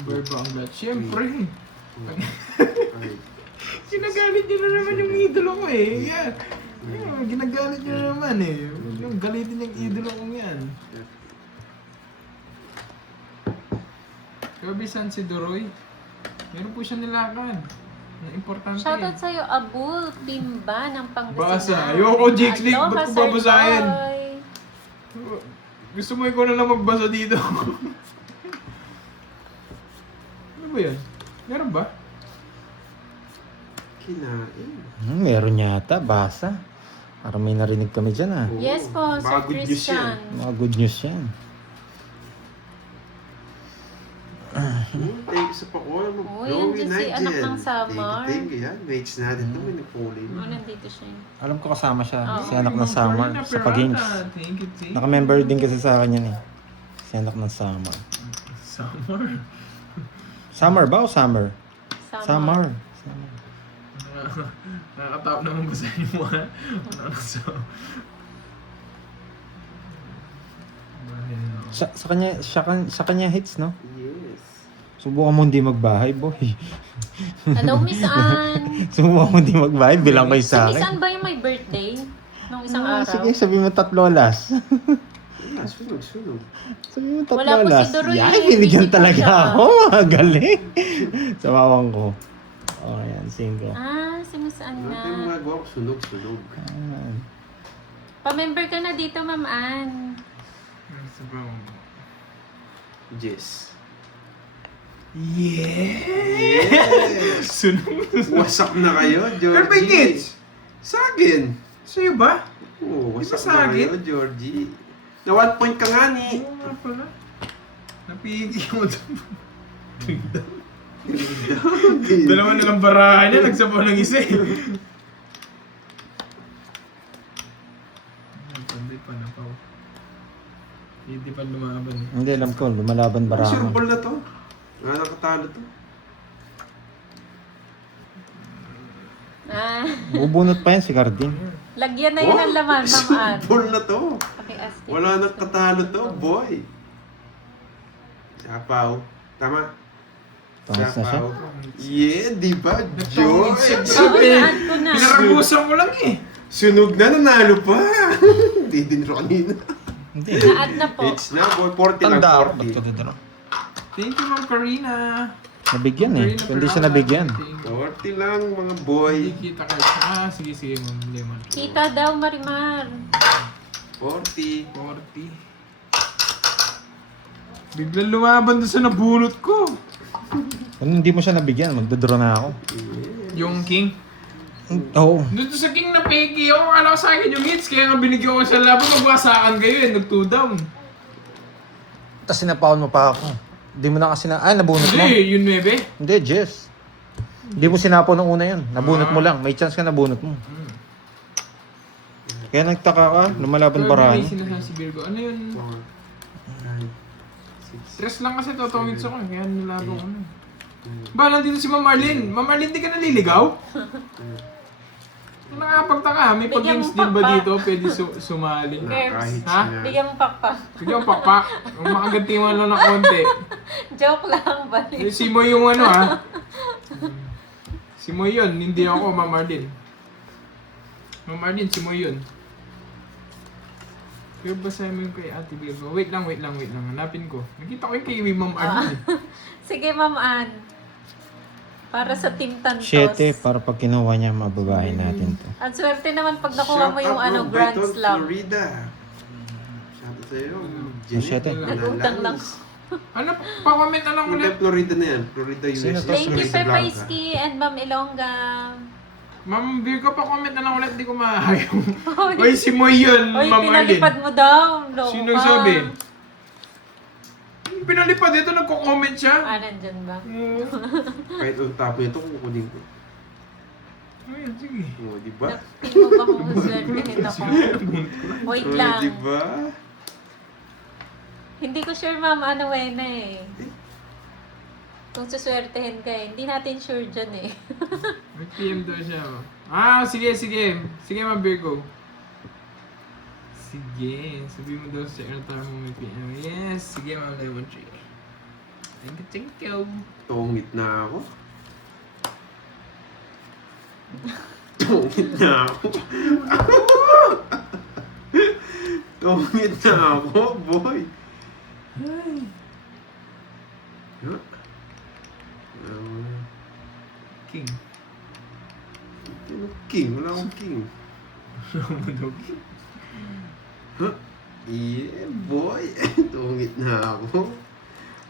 Barbanglat. Siyempre. Ay. Ginagalit nyo na naman yung idolo ko eh. Yan. Yan, ginagalit nyo na naman eh. Yung galitin yung idolo kong yan. Kabisan si Doroy. Meron po siya nilakan. Na importante. Shoutout sa'yo, Abul Bimba ng Pangasinan. Basa. Ayoko, Jixlick. Ba't ko babasahin? Boy. Gusto mo ikaw na lang magbasa dito. Ano ba yan? Meron ba? Kinain. Meron yata, basa. Parang may narinig kami dyan ah. Oo. Yes po, Sir Baka good news yan. Christian. Mga good news yan. Thank you sa pakuha mo. Oh, yan dyan si anak ng Samar. Thank you yan. Mates natin ito. May nagpuli. Oh, nandito siya. Alam ko kasama siya. Oo. Si anak ng Summer sa pag-games. Thank you, thank you. Naka-member din kasi sa akin yan eh. Si anak ng Summer. Summer. Summer ba o Summer? Samar. Summer. Nakakatawag naman basahin mo ha. Sa kanya hits, no? Yes. Subukan mo hindi magbahay, boy. Hello, Miss Ann. Subukan mo hindi magbahay, bilang kayo Si sa Miss akin. Ann ba yung may birthday? Nung isang araw? Sige, sabi mo 3 alas. Yeah, sunog. Sabi mo 3 Wala po si alas. Doroy Yan, eh. binigyan Hindi pa talaga siya. ako. Magaling. Sa bawang ko. Oh, yan, 5. Ah, si Miss Ann Ano na. yung mga gawa ko? Sunog. Ayan. Pa-member ka na dito, Ma'am Ann. Yes. Yes! Sunog. Wasak na kayo, Georgie. Pero by kids. Sa akin. Sa'yo ba? Oo, Di ba wasak sa na akin? kayo, Georgie. Na 1 point ka nga ni. Oo nga pala. Napigil mo doon. Dalawa nilang barahan niya, nagsabaw ng isa eh. Hindi pa napaw. Hindi pa lumaban eh. Hindi, alam ko. Lumalaban Ano bara sure mo. ball na to? Nga nakatalo to. Ah, Bubunot pa yan si Cardin. lagyan na yun ang laman, Ma'am Ann. Sure ball na to. Pakiastig. Wala nang katalo to, boy. Sapaw. Tama. Taas na siya. Sapaw. Yeah, di ba, Nagtawid siya. George? Oo, naan ko na. Pinaragusan mo lang eh. Sunog na, nanalo pa. Hindi din ro kanina. Hindi. Naad na po. It's na, boy. 40 lang, Tanda ako. Ba't 40. ko dito? Thank you, Ma'am Karina. Nabigyan eh. Karina Hindi siya Peralta, nabigyan. thank you. 40 lang, mga boy. Hindi kita kayo. Sige, Ma'am Lemon. Kita daw, Marimar. 40. 40. Biglang lumaban doon sa nabunot ko. Kung hindi mo siya nabigyan, magdodraw na ako. Yung king. Oo. Doon sa king na peki ako, akala ko sa akin yung hits, kaya nga binigyan ko sa laban, magwasakan kayo eh, nag-2 down. Tapos sinapawan mo pa ako. Hindi mo na kasi na... Ay, nabunot mo. Hindi, yun 9. Hindi, Jess. Hindi mo sinapaw nung una yun. Nabunot mo lang. May chance ka nabunot mo. Kaya nagtaka ka, lumalaban barahan. May sinasabi si Virgo, ano yun? 3 lang kasi totoo hits ako, kaya nilaban ko na. Ba, nandito si Ma'am Marlene. Ma'am Marlene, di ka naliligaw? Nakapagtaka, may Bigyan pag-games mo din ba pa. dito? Pwede sumali. Girls. Ha? Bigyan mo pakpak. Sige, pakpak. Kung makaganti mo lang ng konti. Joke lang, balik. Si Moy yung ano ha. Si Moy yun, hindi ako, Ma'am Marlene. Ma'am Marlene, si Moy yun. Pero basahin mo yung kay Ate Virgo. Wait lang. Hanapin ko. Nakita ko yung kay Ma'am Marlene. Sige, Ma'am Ann. Para sa Team Tantos. 7 para pag kinuha niya, mababahin natin to. Ang swerte naman pag nakuha mo yung Grand Slam. Florida. Shout out sa'yo. Siyete. Nag-utang lang. Ano, pa-comment na lang Florida, ulit. Florida na yan. Florida, Sino USA. to? Thank you, Florida Sir Blanca. Paiski and Ma'am Ilongga. Ma'am Virgo, pa-comment na lang ulit. Di ko maayaw. Hoy, Oy, si Moy yun, Hoy, Ma'am pinalipad Marlene. mo daw. Loko Sino ka. sabi? Pinalipad ito, nagko-comment siya. Ah, nandyan ba? Kahit ang tapo nito, kukunin ko. Ayun, sige. O, di ba? Tingin mo ba kung swertehin ako? Wait O, lang. di ba? Hindi ko sure, Ma'am, ano na eh. Kung suswertehin ka eh. Hindi natin sure dyan eh. May PM daw siya. Sige. Sige, Ma'am Virgo. Sige. Sabi mo daw sa airtime mo may PM. Yes. Sige, Ma'am Lemon Tree. Thank you. Tungit na ako. Tungit na ako. Tungit na ako, boy. Huh? King. King, wala akong king. Huh? Yeah, boy. Tungit na ako.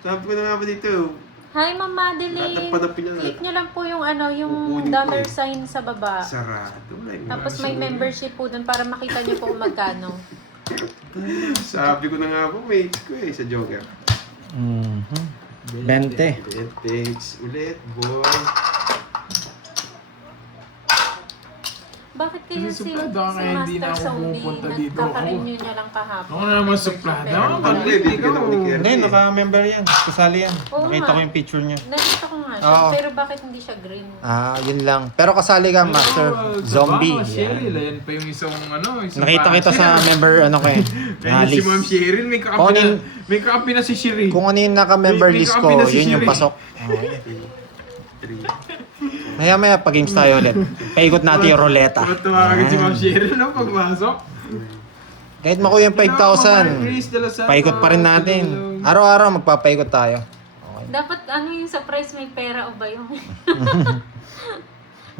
Sabi ko na nga ba dito? Hi, Ma'am Madeline. Tatagpanapin niya na. Click nyo lang po yung yung Kukunin ko dollar eh. sign sa baba. Sarado. Tapos may membership po dun para makita nyo po kung magkano. Sabi ko na nga po, mates ko eh, sa Joker. 20. Thanks ulit, boy. Bakit kaya Kasi si suplado ka, kaya hindi na Master ako Saudi pumupunta dito. nagkaka-renew niya lang kahapon? Ako na naman suplado. Pero- Ano ba, bibigyan ako ni Kerry? Hindi, naka-member yan. Kasali yan. Oo Nakita nga. ko yung picture niya. Nakita ko nga siya, Oo. pero bakit hindi siya green? Ah, yun lang. Pero kasali ka, Master Zombie. Cheryl, Yan. yan pa yung isang isang Nakita kita sa member, ano ko eh. Kaya si List. Ma'am Cheryl, may Kung kaapi ano may kaapi na si Shiri. Kung ano yung naka-member May list kaapi ko, na si yun yung Shiri. pasok. Three. Maya pag-games tayo ulit. Paikot natin yung ruleta. Tuwa agad si Ma'am Yan. Cheryl no, pagmasok. Kahit makuha yung 5,000, paikot pa rin natin. Araw-araw magpapaikot tayo. Dapat yung sa price may pera o ba yung?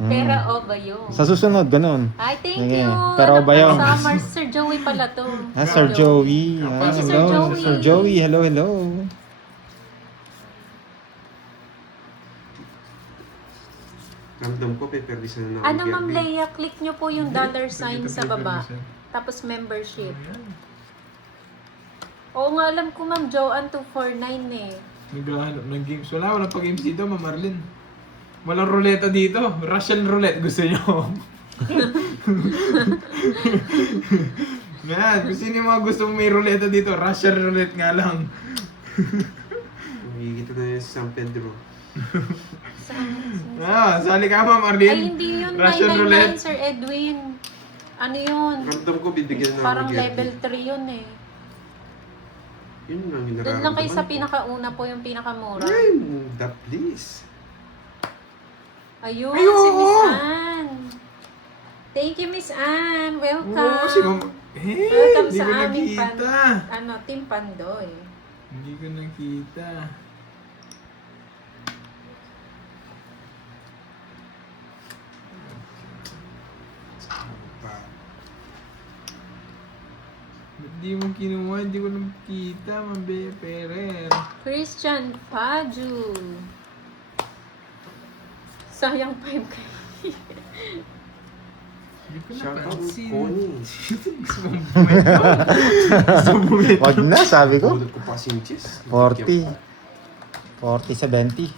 Pera o ba yung? Sa susunod, ganun. Ay, thank Sige. you! Pero ba yun? Summer, Sir Joey pala to. Ah, Sir Joey. Ah, Si Sir hello, Joey. Sir Joey. Hello, hello. Ramdam ko, peperdisan na ako. Ano, ni Ma'am Kirby. Leia, click nyo po yung dollar sign sa baba. Tapos membership. Oo nga, alam ko Ma'am Joanne 249 eh. Naghahanap ng games. Walang pa-games dito, Ma'am Marlene. Walang ruleta dito. Russian roulette, gusto nyo? Yan, kung sino yung mga gusto mong may ruleta dito, Russian roulette nga lang. Higit na yun sa San Pedro. Sali ka Ma'am Marlene. Ay, hindi yun. Russian 999, roulette. Sir Edwin. Ano yun? Ramdam ko, bibigyan na ako Parang ni Kirby. level 3 yun eh. Yun lang yung Doon lang kayo sa nararamdaman ko. pinakauna po yung pinakamura. Ay, that please. Ayun, Ayun! si Miss Anne. Thank you, Miss Anne. Welcome. Oo, si Ma'am. Welcome Hindi sa ko aming nakita. Team Pandoy. Hindi ko nakita. Ba't di mo kinuha? Hindi ko nakita, Ma'am Bea Ferrer. Christian Paju. Sayang 5K. Hindi ko Shout out, napansin. Connie. Gusto mong bumento? Gusto mong bumento? Wag na, sabi ko. Ulot ko pa sinches. 40. 40, 70.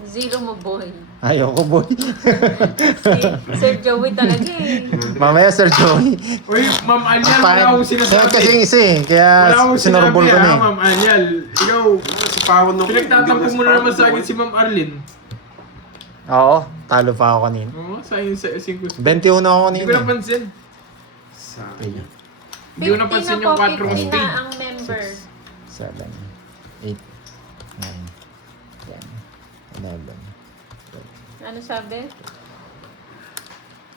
Zero mo, boy. Ayoko, boy. Sir Joey talaga eh. Mamaya, Sir Joey. Uy, Ma'am Anyal, wala akong sinasabi. Kasi yung isa eh. Kaya Wala akong sinorbol sinabi ko na ha, eh. Ma'am Anyal. Ikaw, Sa pawon ako. pinagtatampo mo na naman sa akin si Ma'am Arlene. Oo, talo pa ako kanina. Oo, sa akin sa 5. 21 ako Hindi kanina. ko napansin. Sa Hindi ko napansin 50 yung na 4 po, 50 speed. na ang member. 7, 8, 9, 10, 11. Ano sabi?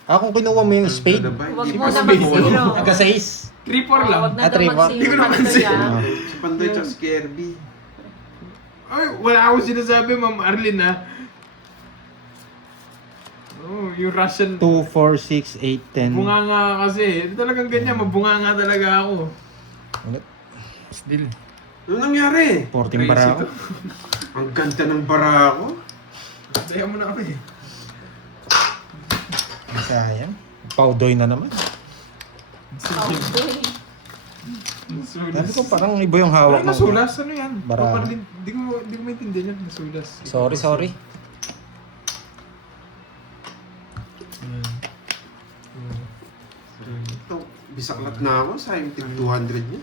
Ah, kung kinuha mo yung spade. Huwag Hindi mo pa na sabihin. mag-zero. Hanggang 6. 3-4 lang. Huwag na Ah, daw 3-4. mag-zero Hindi ko pa napansin. siya. Si Pandoy tsaka si Kirby. Ay, wala akong sinasabi, Ma'am Arlene ha. Oh, yung Russian. 2, 4, 6, 8, 10. Bunganga kasi. Talagang ganyan, mabunganga talaga ako. Ulit. Still. Ano nangyari? 14 bara ako. Ang ganda ng bara ko. Kaya mo na ako eh. Sayang. Paudoy na naman. Okay. Sabi ko parang iba yung hawak Ay, ng... nasulas. Ano yan? Bara. Ma'am Arlene, di ko maintindihan yan. Nasulas. Sorry. Ito, bisaklat na ako. Sayang tig 200 niya.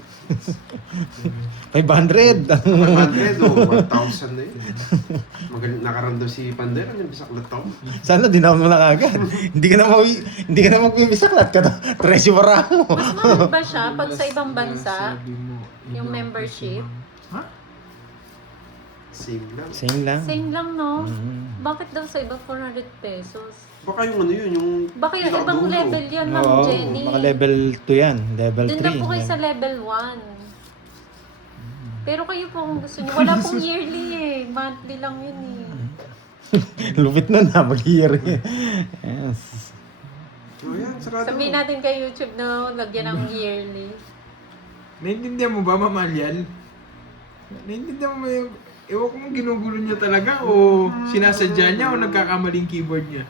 500. 100 o 1,000 na yun. Magaling nakarandam si Pandoy. Ano yung bisaklat ako? Sana dinawon mo na agad. Hindi ka na magbibisaklat ka to. 13 bara mo. Mas mahal ba siya pag sa ibang bansa? Sabi mo, Yung ikaw membership? kasi, Ha? Same lang. Same lang. Same lang, no? Mhm. Bakit daw sa iba 400 pesos? Baka yung ano yun, yung... Baka yung ibang pinakadulo. level yan, Ma'am Oo, Jenny. mga level 2 yan. Level 3. Doon na po kayo sa level 1. Pero kayo po kung gusto niyo, wala pong yearly eh. Monthly lang yun eh. Lupit na na, mag-year. Yes. Oh, yan, sarado. Sabihin natin kay YouTube na lagyan ng yearly. Naintindihan mo ba, Mamalian? Naintindihan mo ba yung... Ewan ko kung ginugulo niya talaga o sinasadya niya o nagkakamaling keyboard niya.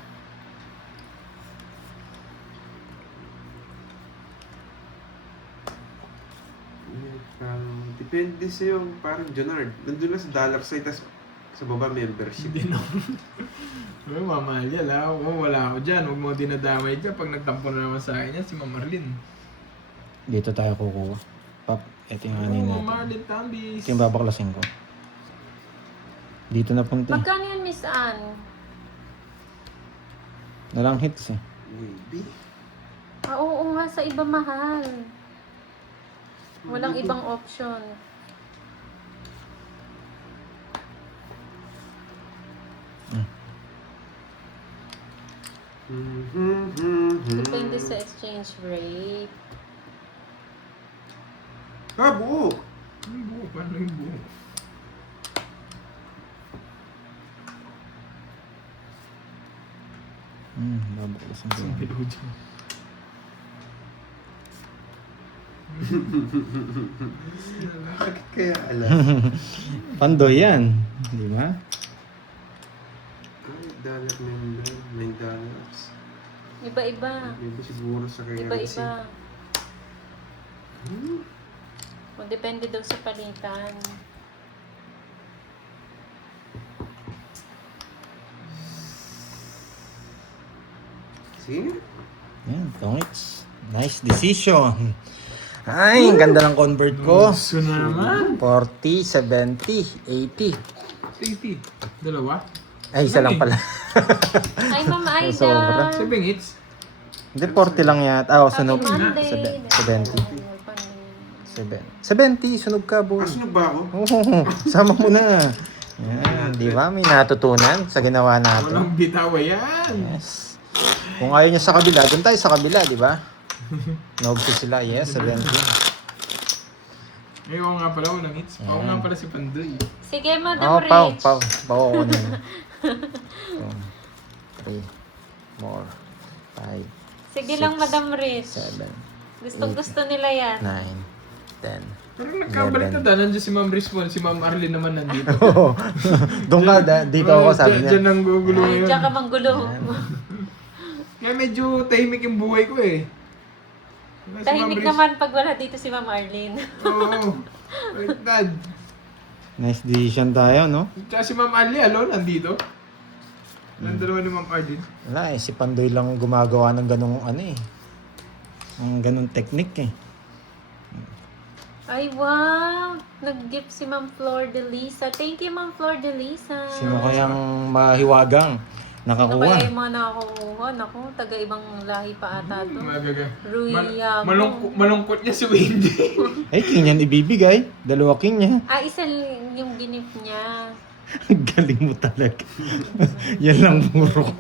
Depende sa'yo, parang Jonard. Nandun lang sa dollar side, tas sa baba membership. Hindi naman. Ay, Mamalian ha. Oo, wala ako dyan. Huwag mo dinadamay dyan. Pag nagtampo na naman sa akin yan, si Ma'am Arlene. Dito tayo kukuha. Pap, ito yung anin Oo, Ma'am natin. Arlene Tambis. Ito yung babaklasin ko. Dito na punta. Magkano yan, Miss Anne? Nalang hits eh. Maybe. Ah, oo nga, sa iba mahal. Walang ibang option. Depende sa exchange rate. Ah, buo! Yung buo, paano yung buo? Babaklasin ko. Isang below dyan. Bakit kaya alam? Pandoy yan. Di ba? Dollar member, $9. Iba-iba. Maybe siguro sa kaya Iba-iba. O, depende daw sa palitan. Sige. Yan, tongits. Nice decision. Ay, ang ganda ng convert ko. Gusto na naman. 40, 70, 80. 80. Dalawa? Ay, isa lang pala. Ay, Ma'am Aida. Sobra. 7 hits. Hindi, 40 lang yata. Oh, sunog. Happy Monday. 70. 70, sunog ka, boy. Asan na ba ako? Oo, sama mo na. Yan, di ba? May natutunan sa ginawa natin. Walang bitawa yan. Yes. Kung ayaw niya sa kabila, doon tayo sa kabila, di ba? Nobso sila, yes, 70. Ngayon nga pala, walang hits. Pao nga pala si Pandoy. Sige, Madam Oh, Rich. Pau ako na yun. 3, 4, 5, Sige lang, Madam Rich. 7, Gustong-gusto nila yan. 9, 10. Pero nagkabalik na nandiyan si Ma'am Respon, si Ma'am Arlene naman nandito. Doon ka, dito ako, sabi niya. Diyan ang gugulo Ay, ngayon. diyan ka manggulo. Kaya medyo tahimik yung buhay ko eh. Si Ma'am Tahimik Ris- naman pag wala dito si Ma'am Arlene. Oo. Baliktad. Nice decision tayo, no? Tsaka si Ma'am Ali, nandito. Nandito naman ni Ma'am Arlene. Wala eh, si Pandoy lang gumagawa ng ganong ano eh. Ang ganong technique eh. Ay, wow! Nag-gift si Ma'am Flor de Lisa. Thank you, Ma'am Flor de Lisa. Sino kayang mahiwagang Ano kaya nakakuha? yung mga nakakuha? Naku, taga-ibang lahi pa ata to. Magaga. Ruyamo. Malungkot niya si Wendy. Ay, king yan ibibigay. Dalawa king niya. Ah, isa yung ginip niya. Galing mo talaga. Yan lang puro.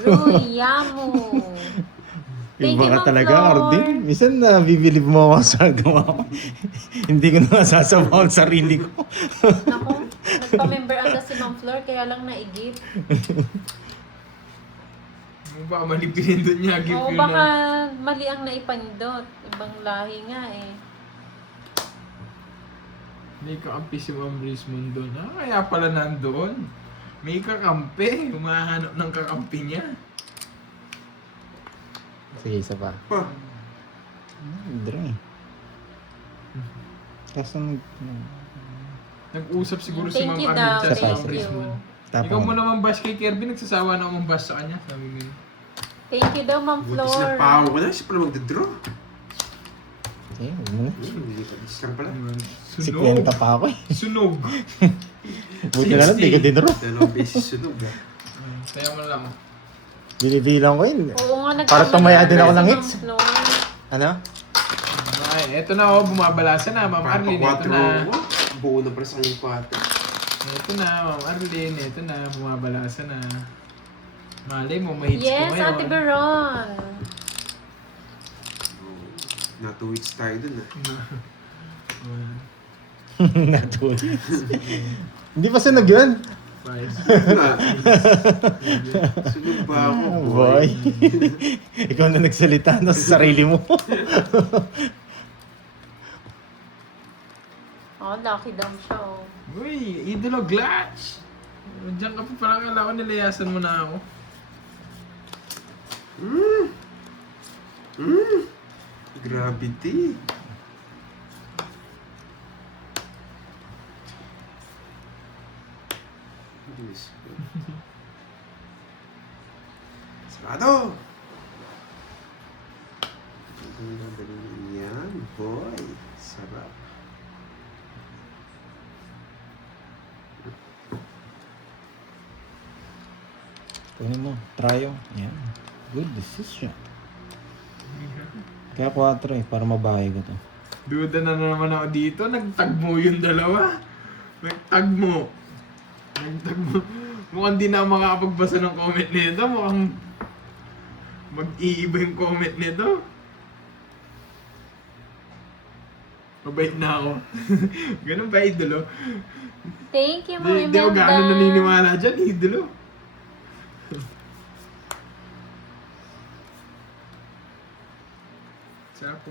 Ruyamo. Thank Iba you, ka Ma'am talaga, Flor. Arden. Minsan na bibilib mo ako sa gawa ko. Hindi ko na nasasawa ang sarili ko. Naku, nagpa-member ata si Ma'am Flor, kaya lang naigip. Baka mali pinindot niya. Gift Oo, yun baka na. mali ang naipandot. Ibang lahi nga eh. May kakampi si Ma'am Rismond doon. Ah, kaya pala nandoon. May kakampi. Humahanap ng kakampi niya. Sige, isa pa. Pa. Draw. Kaso Nag-usap siguro si Thank Ma'am you Arlene daw. tsaka si Ma'am Thank Rismond. you. Ikaw mo tapang. naman bash kay Kirby. Nagsasawa na akong bash sa kanya. Sabi mo yun. Thank you daw, Ma'am Butis na Flor. pao ko na. Siya pala magdadraw. Eh, huwag mo na. Hindi pa dis lang pala. Sunog. 50 pa ako eh. Sunog. Buti na lang, di ko dinro. Dalawang beses sunog ah. Kaya mo lang. Binibilang ko yun. Oo nga, Para tumaya din ako ng si hits. Ma'am Flor. Ano? Ay, eto na oh. Bumabalasa na. Ma'am Arlene, eto Quattro na. ko. Buo na pala sa kanyang 4. Ito na, Ma'am Arlene. Ito na, bumabalasa na. Malay mo, mahits ko Yes, ngayon. Ate Veron. Na 2 weeks tayo dun ah. Natulis. Hindi pa sunog yun? Five. Sunod ba ako, Oh, boy? boy. Ikaw na nagsalita na sa sarili mo. Oh, lucky daw siya, oh. Uy, idolo Glatch! Diyan ka pa pala, kala ko nilayasan mo na ako. Gravity. Diyos ko. Sarado! Ang ganda yan, boy. Sarap. Kunin mo, tryo. Yan. Good decision. Kaya 4 para mabahay ko to. Duda na naman ako dito. Nagtag mo yung dalawa. Nagtag mo. Nagtag mo. Mukhang di na ako makakapagbasa ng comment nito. Mukhang mag-iiba yung comment nito. Mabait na ako. Ganun ba, idolo? Thank you, Mami Hindi ako Melda. gaano naniniwala dyan, idolo. Sarap po.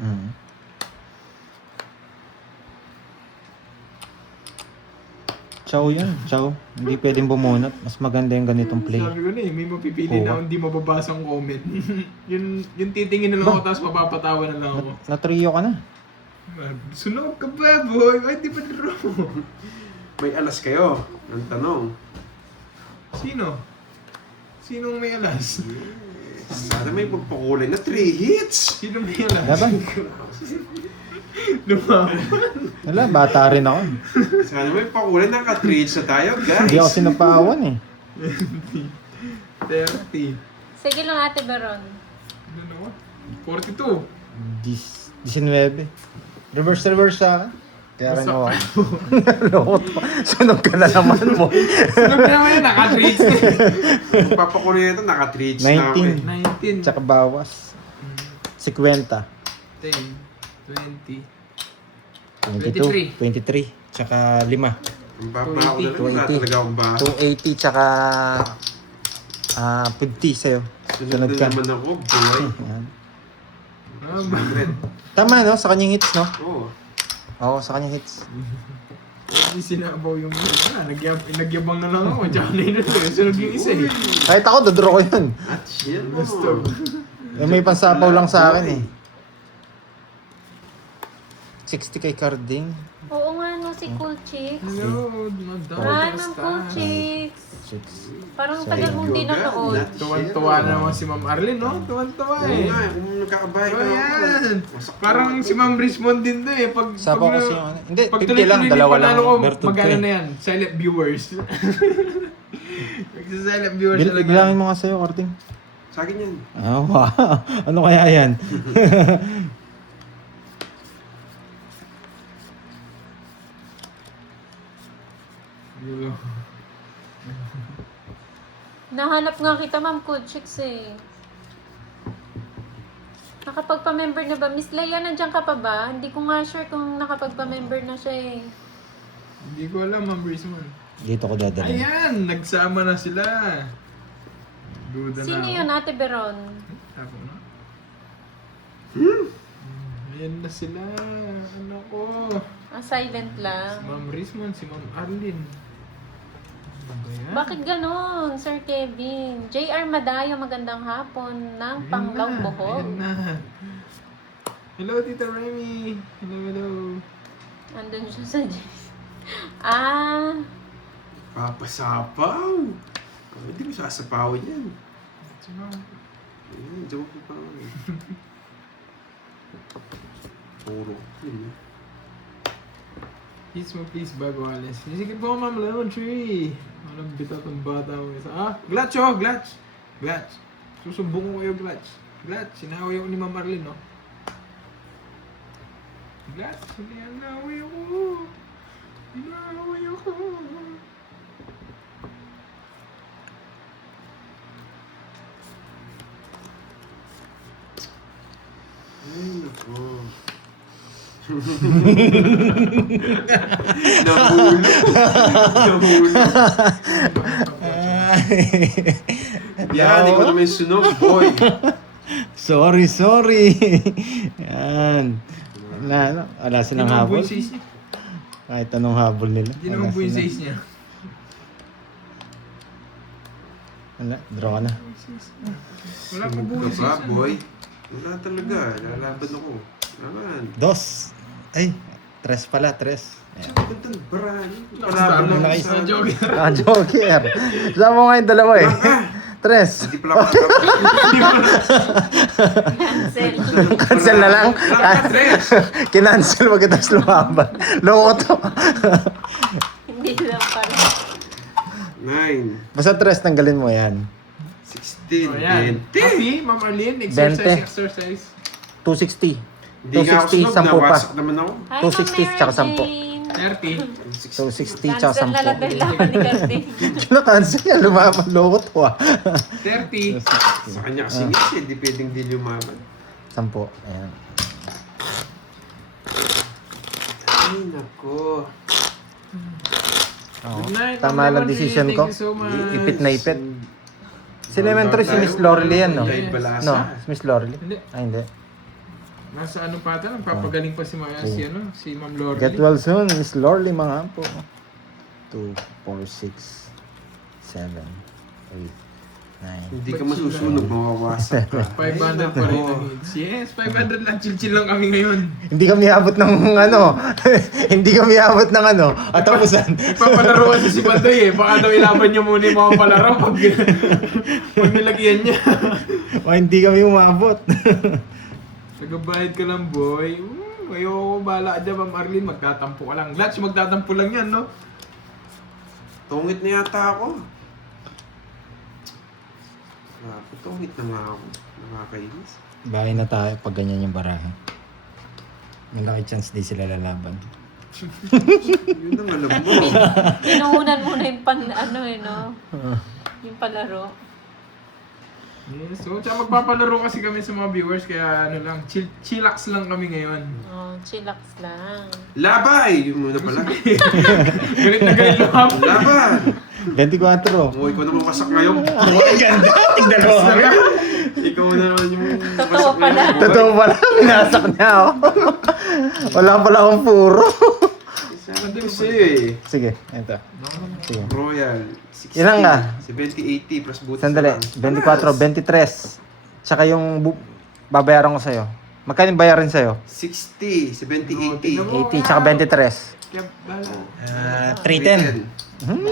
Mm. Chow yun, chow. Hindi pwedeng bumunot. Mas maganda yung ganitong play. Sabi ko na eh, may mapipili na ako, hindi mababasang comment. yung titingin na lang ako, tapos mapapatawa na lang ako. Na-trio ka na. Sunog ka ba, boy? Ay, di pa draw. May alas kayo. Ang tanong. Sino? Sinong may alas? Sana may pagpakulay na 3 hits. Sino may alas? Laban. Lumaban. Wala, bata rin ako. Sana may pakulay na 3 hits na tayo, guys. Hindi ako sinapawan eh. 30. Sige lang, Ate Veron. Ano ako? 42. 19. Reverse sa akin. Kaya rin ako. Loko to. Sunog ka na naman mo. Sunog na naman yun, naka-treats na eh. Magpapakulay na ito, naka 3 hits na ako eh. 19. Tsaka bawas. 50. 10. 20. 22. 23. Tsaka 5. Ang baba ako na lang, wala 280. talaga akong baho. 280 tsaka 50 sa'yo. Sunod Sunod na ka. naman ako, boy. Yan. Ah, ba? 100. Tama no? Sa kanyang hits no? Oo. Oo, sa kanyang hits. Hindi sinabaw yung mga. Nagyabang na lang ako. Tsaka na yun. Sunog yung isa eh. Kahit ako, dodraw ko yun. At chill mo. Gusto. Eh, may pansapaw lang sa akin eh. 60 kay Carding. Oo nga, no, si Cool Chicks. Hello, madam. Hi, Ma'am Cool Chicks. 6. Parang tagal mong di nanood. Tuwan-tuwa na naman si Ma'am Arlene, no? Tuwan-tuwa Oo eh. nga, kung nagkakabahay Oh, ka yan. Masak Parang si Ma'am Richmond din to eh. Pag, Sapaw kasi yung ano. Hindi, pag 50 lang. tuloy-tuloy Dalawa din lang. panalo ko, Bertud ko magkano eh. na yan? Silent viewers. Magsa-silent viewers talaga. Bilangin mo nga sa'yo, Carding. Sa akin yan. Ah, wow. Ano kaya yan? Hello. Nahanap nga kita, Ma'am Cool Chicks eh. Nakapagpa-member na ba? Miss Leia, nandiyan ka pa ba? Hindi ko nga sure kung nakapagpa-member na siya eh. Hindi ko alam, Ma'am Richmond. Dito ko dadalhin. Ayan, nagsama na sila. Duda Sino na ako. yun, Ate Veron? Ako na. Ayan na sila. Ano ko? Ah, silent Si lang. Ma'am Richmond, si Ma'am Arlene. Ano ba yan? Bakit ganon, Sir Kevin? JR Madayo, magandang hapon ng Panglao, Ayan na, Bohol. ayan na. Hello, Tita Remy. Hello, hello. Andun siya sa Ah, Papasapaw. Hindi mo sasapawin yan. Tsaka, Joke ko pa naman eh. Puro. Yun eh. kiss mo please bago alis. Sige po, Ma'am Lemon Tree. Walang bita tong bata mo. Glatch oh, Glatch. Glatch. Susumbong ko kayo, Glatch. Glatch, sinaway ako ni Ma'am Arlene, no? Glatch, hindi yan naway ako. Inaaway ako. Ay, naku. Nahulog. Nahulog. Yan, ikaw naman yung sunog, boy. Sorry. Yan. Wala silang habol. Kahit anong habol nila. Hindi naman po yung size niya. Wala, draw ka na. Wala po po Ka yung ba, size. boy? Wala talaga. Lalaban ako. Laban. Dos. Ay, tres pala, tres. Ayan. Gandang barahan. Nakastaan lang Nice. sa joker. Ah, joker. Sama mo nga yung dalawa eh. Tres. Hindi pala makakapag. Cancel. Cancel na lang. Tres. Kinancel mo kita sa lumaban. Loko to. Hindi lang pala. 9. Basta tres, tanggalin mo yan. 16. Oh, yan. 20. Happy, Ma'am Arlene. 20. Exercise. 260. Hindi nga ako 260, sunog. 10 pa. Nawasak naman ako. Hi, 260 tsaka 10. 30. 260 tsaka Cancel na lang 10. dahil laban ni Garting. Kina-cancel yan, lumaban. Loko to ah. 30. Sa kanya kasi nga siya. Hindi pwedeng di lumaban. 10. Ayan. Ay, nako. Oo. Good night, Tama Ma'am lang Arlene. decision Thank ko. you so much. Ipit na ipit. Si Elementary, si Miss Lorely yan, no? Live balasa. No, si Miss Lorely. Hindi. Ay, hindi. Nasa ano pa ata, nagpapagaling pa si si Ma'am Lorely. Get well soon, Miss Lorely, mga po. 2, 4, 6, 7, 8, 9. Hindi ka masusunog. Mawawasak ka. 500 pa rin ang hits. Yes, 500 lang. Chill-chill lang kami ngayon. Hindi kami abot ng ano. Hindi kami abot ng ano. At tapusan. Ipapalaro kasi si Pandoy eh. Baka daw ilaban niyo muna yung mga palaro pag nilagyan niya. O, hindi kami umabot. Nagabayad ka lang, boy. Ayoko, bahala ka dyan, Ma'am Arlene. Magtatampo ka lang. Latch, magtatampo lang yan, no? Tungit na yata ako. Tungit na nga ako. Nakakainis. Bahay na tayo pag ganyan yung barahan. Malaki chance di sila lalaban. Yun ang alam mo. Pinuhunan muna yung no? Yung palaro. Yes, so tsaka magpapalaro kasi kami sa mga viewers. Kaya ano lang, chillax lang kami ngayon. Oh, chillax lang. Labay! Yun muna pala. Galit na galit lang. Laban! 24. Umuwi ko naman wasak ngayon. Ang ganda. Tignan mo. Ikaw na naman yung Totoo wasak pala. ngayon. Totoo pala. Pinasak niya ako. Wala pala akong puro. Sabi ko sa'yo eh. Sige, ito. Sige. Royal. 60, Ilan ka? 70, 80 plus butas Sandali. na lang. 24, 23. Tsaka yung babayaran ko sa'yo. Magkano yung bayarin sa'yo? 60, 70, 80. 80 tsaka 23. Kaya bahala. 310.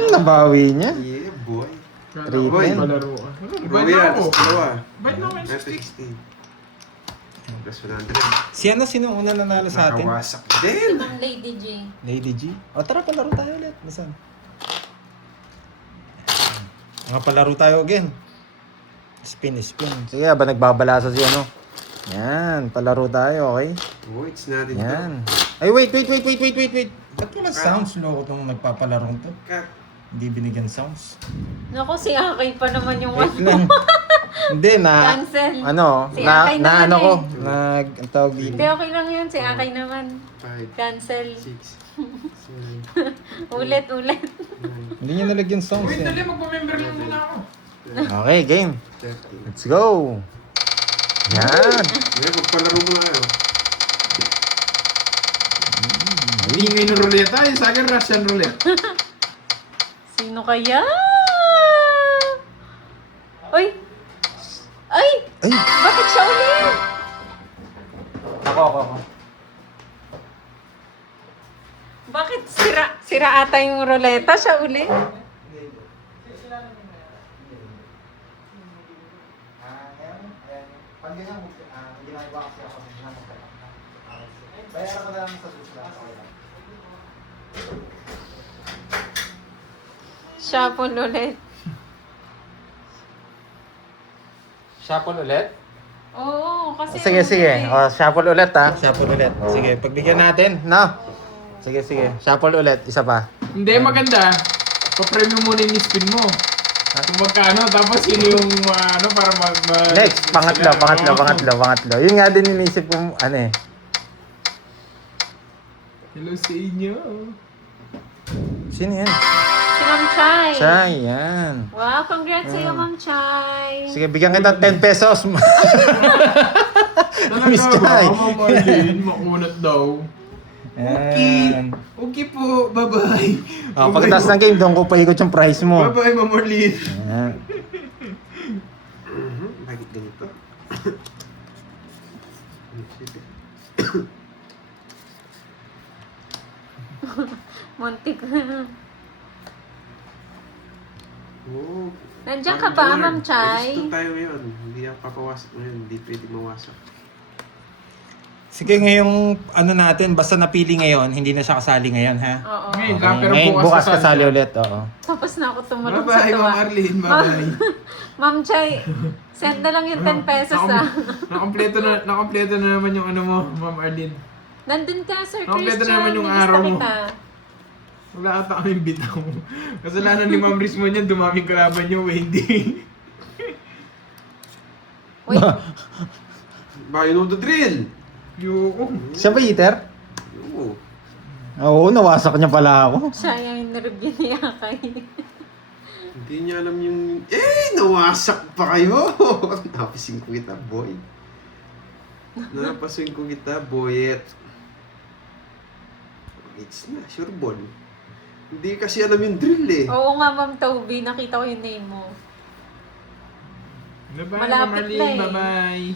Nabawi niya. Yeah, boy. Kala ko Boy. palaro ka. Bayad na Royal, ako. tas dalawa. Bayad na ako yung 60. 60. Plus 100. Si ano, sino una nanalo sa atin? Nakawasak Si din. Ma'am Lady G. Lady G. O tara, palaro tayo ulit. Nasaan? Mga palaro tayo again. Spin. Sige, ba nagbabalasa si ano? Yan, palaro tayo, okay? Oh, it's not it. Yan. Ay, wait. Ba't wala sounds? Loko itong nagpapalarong to. Cut. Hindi binigyan sounds. Naku, si Akay pa naman yung Wait lang. Hindi, na... Cancel. Ano, Si na, Akay na naman ano ko, eh. ang tawag dito. Hindi, okay lang yun. Si Akay naman. 5, Cancel. 6, 7, Ulit. 9, Hindi niya nalagyan sounds Wait, eh. dali, magpa-member lang muna ako. Okay, game. 30. Let's go. Yan. Ngayon, magpalaro mo na kayo. Hindi ngayon ng roulette tayo. Sa akin, Russian roulette. Sino kaya? Uy! Ay! Ay, Bakit siya ulit? ako. Bakit sira ata yung ruleta siya ulit? Bayaran ko na lang sa susunod. Shuffle ulit. Shuffle ulit? Oo, kasi... Sige. O, shuffle ulit ha. Shuffle ulit. Sige, pagbigyan natin. No? Sige, sige. Shuffle ulit. Isa pa. Hindi, maganda. Pa-premium mo na yung spin mo. Kung magkano, tapos yun yung para Next. Pangatlo. Yun nga din inisip ko, ano eh. Hello sa inyo. Sino yan? Si Ma'am Chay. Chay, yan. Wow, congrats sa'yo, Ma'am Chay. Sige, bigyan kita 10 pesos. Miss Talaga ba? Chay. Ma'am Arlene, makunat daw. Okay. Yan. Okay po. Bye-bye. Oh, pagkatapos ng game, doon ko paikot yung price mo. Bye-bye, Ma'am Arlene. Yan. Bakit ganito? Sige. Muntik. Oh. Nandiyan ka ba, Ma'am Chay? Gusto tayo ngayon. Hindi ako papawasak ngayon. Hindi pwede mawasak. Sige, ngayong ano natin, basta napili ngayon, hindi na siya kasali ngayon, ha? Oo. Ngayon Okay. lang, pero Ngayon, bukas kasal kasali siya. ulit, oo. Tapos na ako tumalong sa Bye-bye, tuwa. Ma'am Arlene. Bye-bye. Ma'am Chay, send na lang yung 10 pesos Nakompleto na naman yung ano mo, Ma'am Arlene. Nandun ka, Sir Kompleto Christian. naman yung Nilista araw mo. kita. Wala ata kaming bitaw. Kasalanan ni Ma'am Riz mo niyan, dumaming kalaban niyo, Wendy. Wait, Ba, you know the drill? Yung... Siya ba eater? Oo. Oo, nawasak niya pala ako. siya yung nireview niya kay. Hindi niya alam yung... nawasak pa kayo! Napasin ko kita, boy. Napasin ko kita, boyet. It's na, sure ball. Hindi kasi alam yung drill eh. Oo nga, Ma'am Toby. Nakita ko yung name mo. Bye-bye, Ma'am Malapit na Arlene. eh. Bye-bye.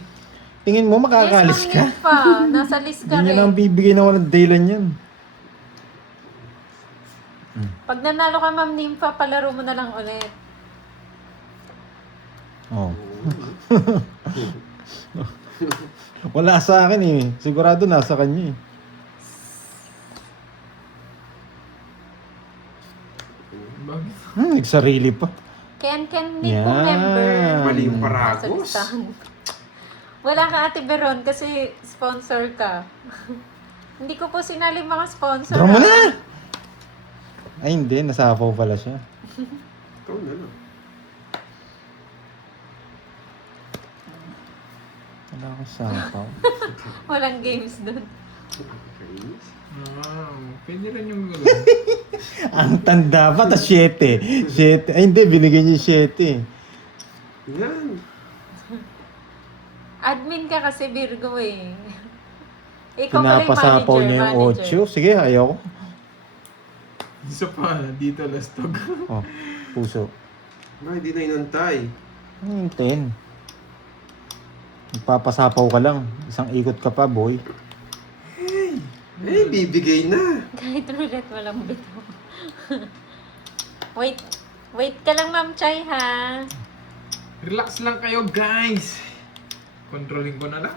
Tingin mo, makakalis Yes, ka? Ma'am pa. Nasa list ka Hindi niya rin. lang bibigyan na walang dahilan yan. Pag nanalo ka, Ma'am Nympha, palaro mo na lang ulit. Oh. Wala sa akin eh. Sigurado nasa kanya eh. Bakit? Nagsarili pa. Ken need Yan. po member. Mali yung Nasa paragos. listahan. Wala ka, Ate Veron, kasi sponsor ka. Hindi ko po sinali mga sponsor. Draw mo ah. na! Ay hindi, nasapaw pala siya. Ikaw na lang. Wala akong sapaw. Walang games dun. Kainis. Pwede rin yung gano'n. Ang tanda pa, tas 7. 7. Ay hindi, binigyan niya 7. Yan. Admin ka kasi, Virgo eh. Ikaw pala yung Pinapasapaw niya yung 8. Sige, ayaw ko. Isa pa, dito lastog. Oh, puso. Ba, hindi na inantay. Ano yung 10? Magpapasapaw ka lang. Isang ikot ka pa, boy. Bibigay na. Kahit roulette, walang bito. Wait ka lang, Ma'am Chay, ha? Relax lang kayo, guys. Controlling ko na lang.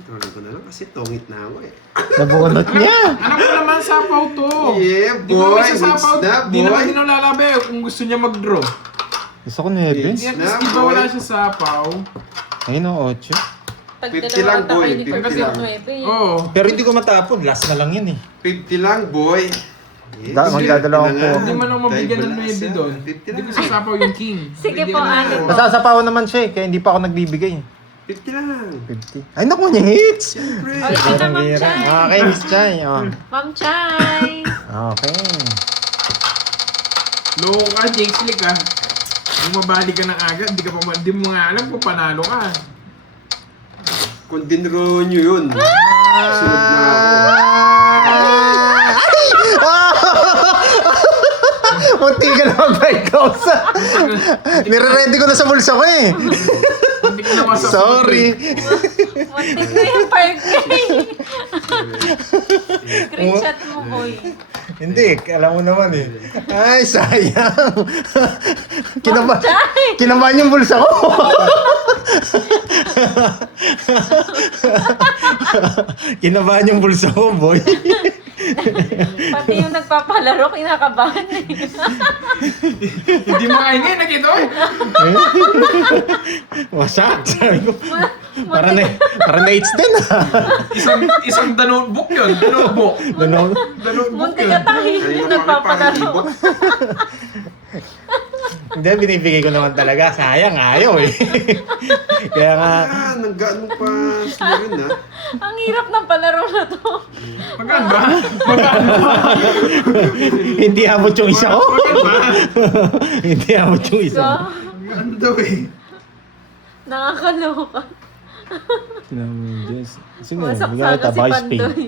Tulad ko na lang kasi tungit na ako eh. Nabunot niya. Alam ko naman sapaw to. Yeah, Di naman boy. siya It's sapaw. na, Di naman boy. dinulalabi kung gusto niya mag-draw. Gusto ko 9. Yes. Di Na, di ba wala boy. siya sapaw? Ayun o, 8. Pag 50 dalawa lang, ata boy. kayo ni 50 Pagkasin lang. 9 eh. Oo. Pero hindi ko matapon. Last na lang yun eh. 50 lang, boy. Yes. Magdadalawang po. Hindi man ako mabigyan ng 9 doon. 50 Hindi lang. ko sasapaw yung king. Sige Pwede po, na. ano po? Nasasapawan naman siya eh, kaya hindi pa ako nagbibigay. 50 lang. 50. Ay, naku niya hits! Siyempre. Oh, ito na, Ma'am Bira. Chay. Okay, Miss Chay. Oh. Ma'am Chay. Okay. Loko ka, Jinx Lick ah. Bumabali ka na agad, di mo nga alam kung panalo ka. Kung dinro nyo yun. Sunod na ako. Munti ka na mag-5,000. Nire-ready ko na sa bulsa ko eh. Hindi ko na masasagot. Sorry. Muntik na yung parking. Screenshot mo, boy. Hindi, alam mo naman eh. Ay, sayang. Kinabahan yung bulsa ko. Kinabahan yung bulsa ko, boy. Pati yung nagpapalaro, kinakabahan eh. Hindi makaingay, nakita ko. Wasak, sabi ko. Para na it's din ah. Isang notebook yun. Notebook. Notebook Munti yun. ka tayo yung nagpapalaro. Hindi, binibigay ko naman talaga. Sayang, ayaw eh. Kaya nga, Naggaan mo pa sila rin ha. Ang hirap ng palaro na to. Magkaan ba? Magkaan ba? hindi abot yung isa ko. Magkaan ba? Hindi abot yung isa So, ko. Magkaan daw eh. nakakaloka. Diyos. Sige, Wasak bigyan kita sana si bike speed. Pandoy.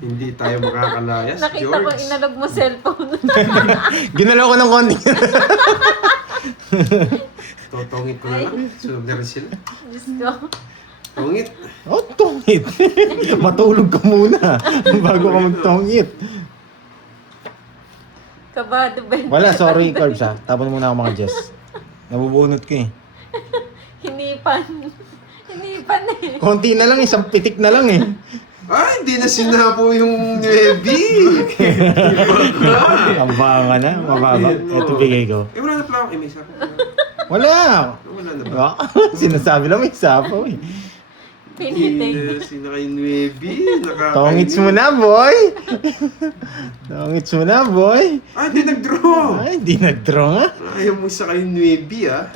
Hindi tayo makakalayas, Nakita ko George. inalog mo cellphone. Ginalaw ko ng konti. Totongit ko na lang. Sunog na rin sila. Diyos ko. Tongit. Oh, tungit. Matulog ka muna bago ka magtungit. Kabado ba? Wala, sorry, Curbs ha. Tapon muna ako mga Jess. Nabubunot ko eh. Hinipan. Hinipan eh. Konti na lang, isang pitik na lang eh. Ay, hindi na sinapo yung Nuevi. Ang banga na, mababa. Ito bigay ko. Wala na pala akong imisa ko. Wala. Wala na ba? Ah, sinasabi lang may sapo eh. Piniting. Hindi na sina kay Nuevi. Tongits mo na, boy. Tongits mo na, boy. Ay, hindi nag-draw. Ay, di nag-draw nga. Ayaw mo isa kay Nuevi ah.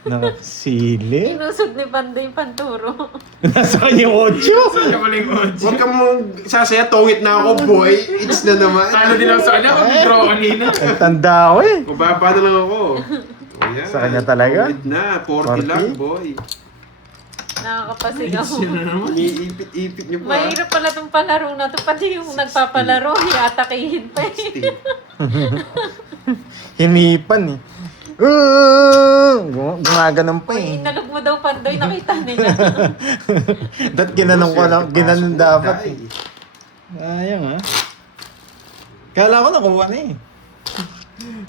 Nakasili. Inusog ni Pandoy yung panturo. Nasa kanya yung 8. Saan ka maling odds? Huwag ka mong sasaya, tongit na ako, boy. It's na naman. Talo din ako sa kanya. Mag-draw kanina. Ang tanda ko eh. Mababa na lang ako. O yan. Sa kanya talaga? Tongit na, 40 lang, 40? boy. Nakakapasigaw. Sino naman? Iniipit-ipit niyo pa. Mahirap pala itong palaro na to. Pati yung nagpapalaro, hiatakihin pa eh. Steve. Hinipan eh. Gumaganon pa eh. Inalog mo daw Pandoy, nakita nila. Dat ginanong ko lang, ginanon dapat eh. Sayang ah. Kala ko nakuha na eh.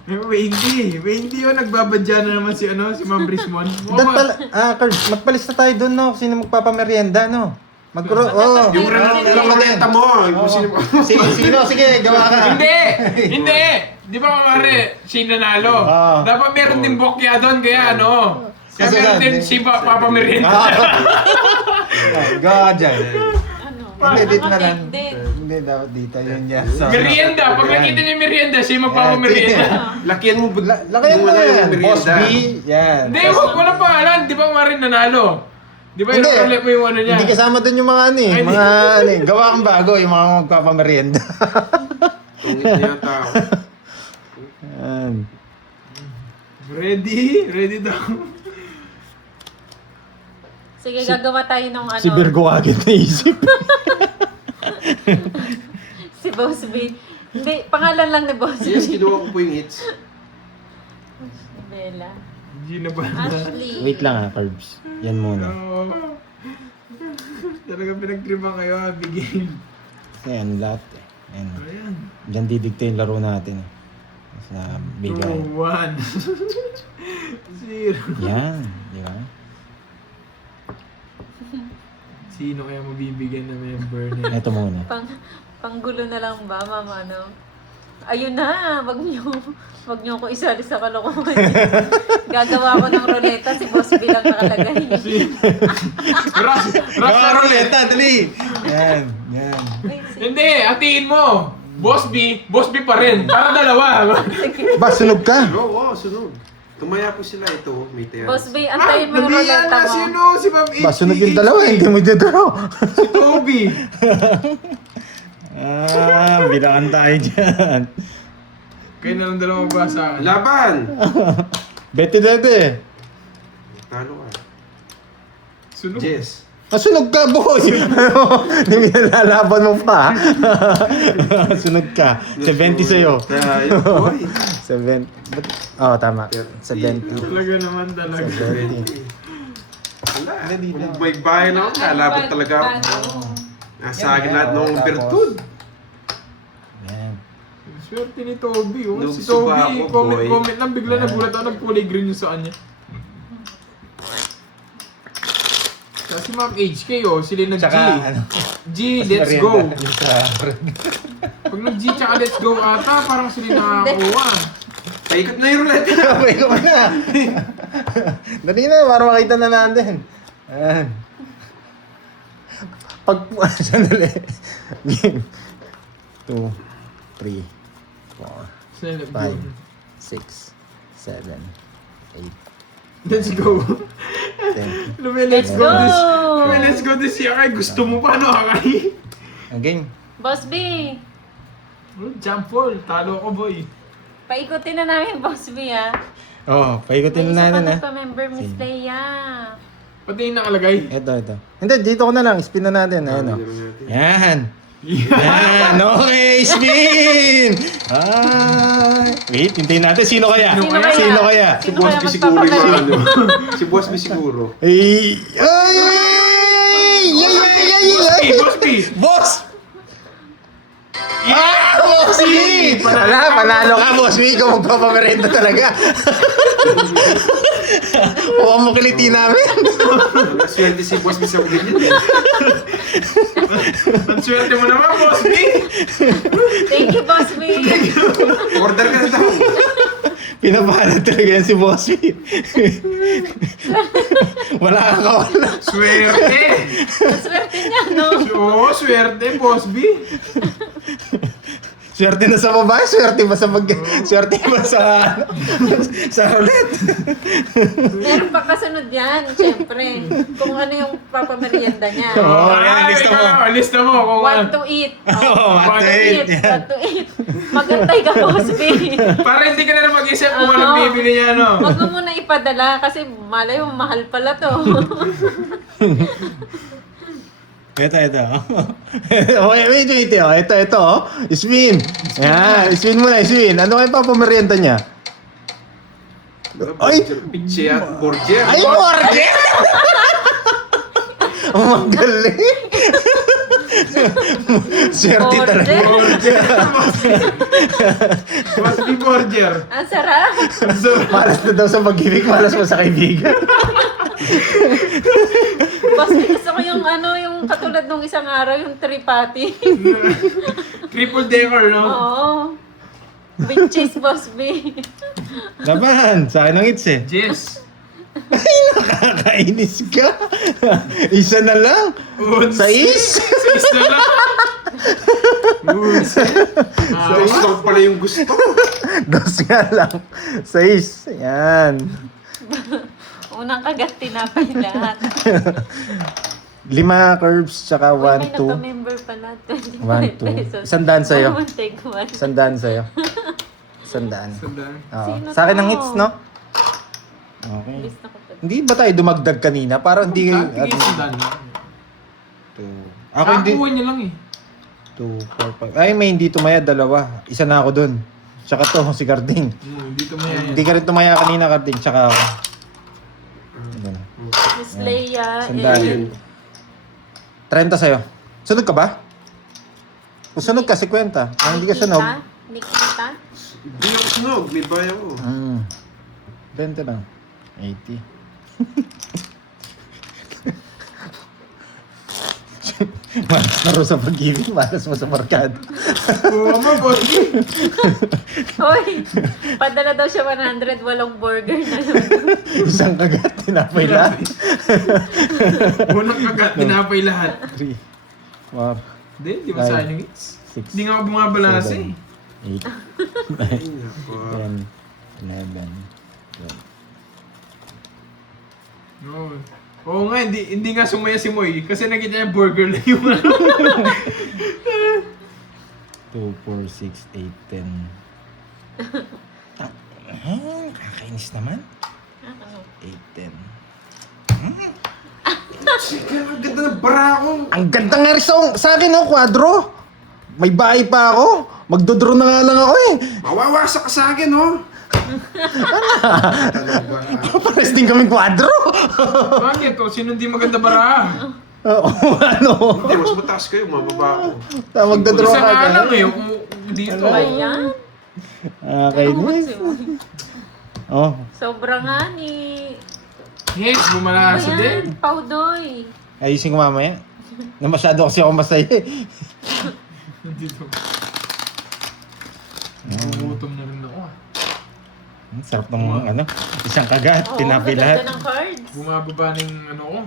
Hindi yun. Nagbabadya na naman si Ma'am Brismon. Curbs, magpalis na tayo doon no. Sino magpapamerienda no? Oo. Yung renata mo. Yung sino mo. Sige, gawa ka. Hindi! Di ba mamari, siya nanalo? Ah. Dapat meron din bokya doon, kaya Kaya meron din si Papa Merienda. Gawa dyan. Ano? Hindi, dito na lang. Nakatid. Hindi, dapat dito yun yan. Merienda! Pag nakita niyo yung merienda, siya magpapamerienda. Lakihan mo. Lakayan mo na yan. merienda. Boss B. Yan. Hindi, wala pangalan. Di ba mamari nanalo? Di ba Hindi. yung ulit mo yung ano niya? Hindi kasama doon yung mga ano eh. Ay, Mga ano eh. Gawa kang bago, yung mga magpapamerienda. Tongit na yung tao. Yan. Ready daw. Sige, gagawa tayo ng ano. Si Virgo agad naisip. Si Boss B. Hindi, pangalan lang ni Boss B. Yes, kinuha ko po yung hits. Bella. Hindi na ba? Ashley. Wait lang ha, Curbs. Yan muna. No. Talaga pinagtripan kayo, happy game. Yan, lahat eh. Yan. Ayan. Diyan didikta yung laro natin eh. Sa bigay. 2-1. 0. Yan, di ba? Sino kaya mabibigyan na member niya? Ito muna. Panggulo na lang ba, mama, no? Ayun na, wag niyo ko isali sa kalokohan. Gagawa ko ng ruleta, si Boss B lang nakalagay. Ras na ruleta. dali! Yan, yan. Ay, Hindi, hatiin mo. Boss B pa rin. Para dalawa. Ba, sunog ka? Oo, sunog. Tumaya po sila ito. May taya. Boss B, antayin mo yung nabiyan ruleta na mo. sino? Si Ma'am Ba, sunog yung dalawa, hindi mo dito. Si Toby. Bilangan tayo dyan. Kayo na lang dalawa magbasa. Laban! Betty Dede. Talo ka. Sunog. Jess. Sunog ka, boy! Hindi nilalaban mo pa. Sunog ka. 70 sa'yo. Tayo, boy. 7. Oh, tama. 70. Talaga naman talaga. 70. Wala. Kung may bayan ako, lalaban talaga ako. Nasa akin lahat ng virtud. Yan. Swerte ni Toby. Oh. Si Nugso Toby, ba ako, boy? comment lang. Bigla nagulat ako. Nag-kulay green yung sa kanya. Kasi si Ma'am HK, oh. Sila nag-G. Tsaka, ano, G, let's go. Sa Pag nag-G tsaka let's go ata, parang sila nakakuha. Paikot na yung roulette. Sabay ko na. Dali na, para makita na natin. Ayan. Pag, sandali. Game. 2, 3, 4, Sila nag-G. 5, 6, 7, 8, Let's go. 10. Let's go! Let's go this year. Ay, gusto mo pa, no, Akay? Ang game. Boss B, Jump ball. Talo ko, boy. paikutin na namin Boss B ah. Oo, paikutin na natin, May isa pa member Miss Sige. Leia. Pati yung nakalagay. Ito. Hindi, dito ko na lang. Spin na natin. Ayan, o. Yan. Yan. Okay, spin! Ay. Wait, hintayin natin. Sino kaya? Sino kaya? Sino kaya? Si Sino Boss kaya B siguro yung magpapagaling? ano. Si Boss B siguro. Ay! Ay! Ay! Boss B! Boss! Ah! Boss B! Wala, panalo ka, Boss B. Ikaw magpapamerenda talaga. Huwag mo kiliti namin. Swerte si Boss B sa ganyan eh. Ang swerte mo naman, Boss B! Thank you Boss B. Order ka na daw. Pinapahalat talaga yan si Boss B. Wala kang kawala. Swerte! Swerte niya no. Oo, swerte, Boss B. Swerte na sa babae, swerte ba sa swerte ba sa sa roulette? Meron pa kasunod yan, syempre. Kung ano yung papamerienda niya. Oo, yan, lista mo. Lista mo. Kung What to eat. Oh, what to eat. What to eat. Magantay ka Boss B. Para hindi ka na mag-isip kung Oo. anong bibili niya, no? Huwag mo muna ipadala kasi malay mo mahal pala to. Ito. Wait. Ito. Oh. Spin. Yan, spin mo na, spin. Ano kayo papamerienda niya? Ay! Piche at Borgia. Ay, Morgan! Ang magaling. Swerte talaga. Boss B Borger. Ang sarap. Malas na daw sa pag-ibig, malas mo sa kaibigan. Boss B, gusto ko yung ano, yung katulad nung isang araw, yung tripati. Triple decker, no? Oo. With cheese, Boss B. Laban, sa akin ang hits eh. Jess. Ay, nakakainis ka. Isa na lang. Sais. Sais na lang. Gusto ko pala yung gusto. Dos nga lang. Sais. Yan. Unang kagat, tinapay lahat. 5 curves, tsaka Uy, may 1, 2. nagpa-member pala. 25 1, 2. pesos. 100 sa'yo. I will take one. 100 sa'yo. 100. Sandaan. Oo. Sino Sa akin ang to? hits, no? Okay. Bilis na ko pa. Hindi ba tayo dumagdag kanina? Parang hindi... Tigil sandaan lang. Ako hindi... Nakakuha niya lang eh. 2, 4, 5. Ay, may hindi tumaya, 2. Isa na ako dun. Tsaka to, si Carding. Hindi tumaya yan. Hindi ka rin tumaya kanina, Carding. Tsaka ako. Ayan. Miss Leia. Sandali. 30 sa'yo. Sunog ka ba? Kung sunog ka, 50. Kung hindi ka sunog, Nikita? Hindi ako sunog. May bayan ko. 20 lang. 80. Malas na ro sa pag-ibig, malas mo sa markado. Kuha mo, Boss B. Hoy! Padala daw siya 100, walong burger na yun. Isang kagat, tinapay lahat. Unang kagat, tinapay lahat. 3, 4, Hindi, di ba sa yung hits? 6, Hindi nga ako bumabalas eh. 8, 10, 11, 12. Oo. Oo nga, hindi nga sumaya si Moy kasi nakita niya burger lang yung ano. 2, 4, 6, 8, 10. Kakainis naman. 8, 10. Sige, ang ganda ng bara ko. Ang ganda nga rin sa akin, oh, kwadro. May bahay pa ako. Magdodraw na nga lang ako eh. Mawawasak ka sa akin, oh. Pares din kaming kwadro. Bakit to? Sino hindi maganda bara? Oo, ano? Hindi, mas mataas kayo. Mababa ako. Magdodraw Isa ka. nga lang eh. Kung dito. Ayan. Kainis. Oh, Sobra nga ni... Yes, bumalasa din. Ayan, Paudoy. Ayusin ko mamaya. Na masyado kasi ako masaya eh. Dito. Nagugutom na rin ako ah. Ang sarap ng ano, isang kagat, Oo, tinapi gaganda lahat. ng cards. Bumababa ng ano ko.